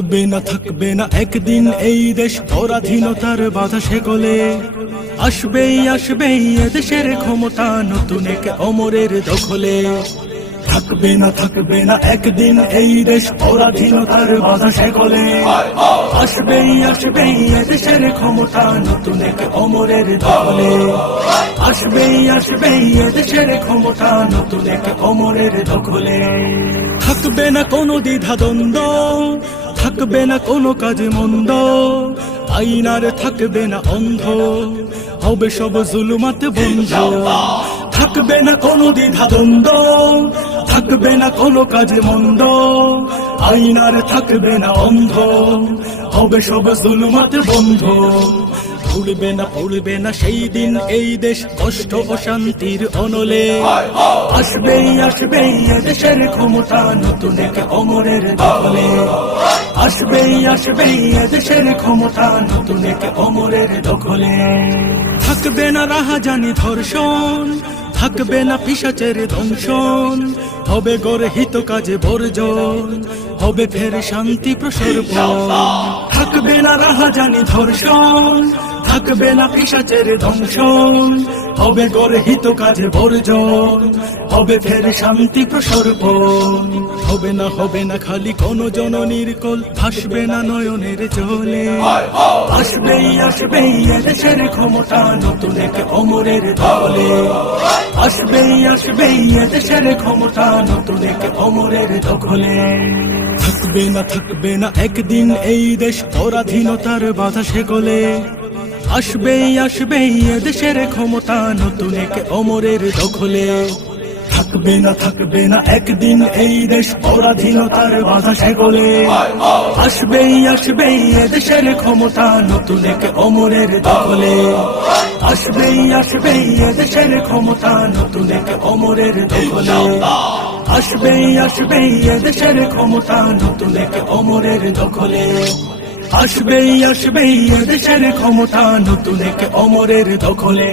থাকবে না একদিন এই দেশ পরাধীনতার বাধা শেকলে। আসবেই এদেশের ক্ষমতা নতুন এক অমরের দখলে। থাকবে না একদিন এই দেশ পরাধীনতার বাধা শেকলে। আসবেই এদেশের ক্ষমতা নতুন এক অমরের দখলে। আসবেই এদেশের ক্ষমতা নতুন এক অমরের দখলে। থাকবে না কোনো দ্বিধা দ্বন্দ্ব, থাকবে না কোনো কাজে মন্দ, আইনার থাকবে না অন্ধ, হবে সব জুলুমাতে বন্ধ। থাকবে না কোনো দ্বিধা দ্বন্দ্ব, থাকবে না কোনো কাজে মন্দ, আইনার থাকবে না অন্ধ, হবে সব জুলুমাতে বন্ধ। পড়বে না সেই দিন এই দেশ কষ্ট ও শান্তির অনলে। আসবেই এদেশের ক্ষমতা নতুন এক অমরের দখলে। আসবেই এদেশের ক্ষমতা নতুন এক অমরের দখলে। থাকবে না রাহাজানি ধর্ষণ, থাকবে না পিশাচের দংশন, হবে গড়ে হিত কাজে বর্জন, হবে ফের শান্তি প্রসর্পণ। থাকবে না রাহাজানি ধর্ষণ, থাকবে না পিশাচের দংশন, হবে গড়ে হিত কাজে বর্জন, হবে ফের শান্তি প্রসর্পণ। হবে না খালি কোনো জননীর কোল, ভাসবে না নয়নের জলে। আসবেই এদেশের ক্ষমতা নতুন এক অমরের দখলে। আসবেই এদেশের ক্ষমতা নতুন এক অমরের দখলে। থাকবে না একদিন এই দেশ পরাধীনতার বাধা শেকলে। আসবেই এদেশের ক্ষমতা নতুন এক অমরের দখলে। থাকবে না একদিন এই দেশ পরাধীনতার বাধা শেকলে। আসবেই এদেশের ক্ষমতা নতুন এক অমরের দখলে। আসবেই এদেশের ক্ষমতা নতুন এক অমরের দখলে। আসবেই এদেশের ক্ষমতা নতুন এক অমরের দখলে। আসবেই এদেশের ক্ষমতা নতুন এক অমরের দখলে।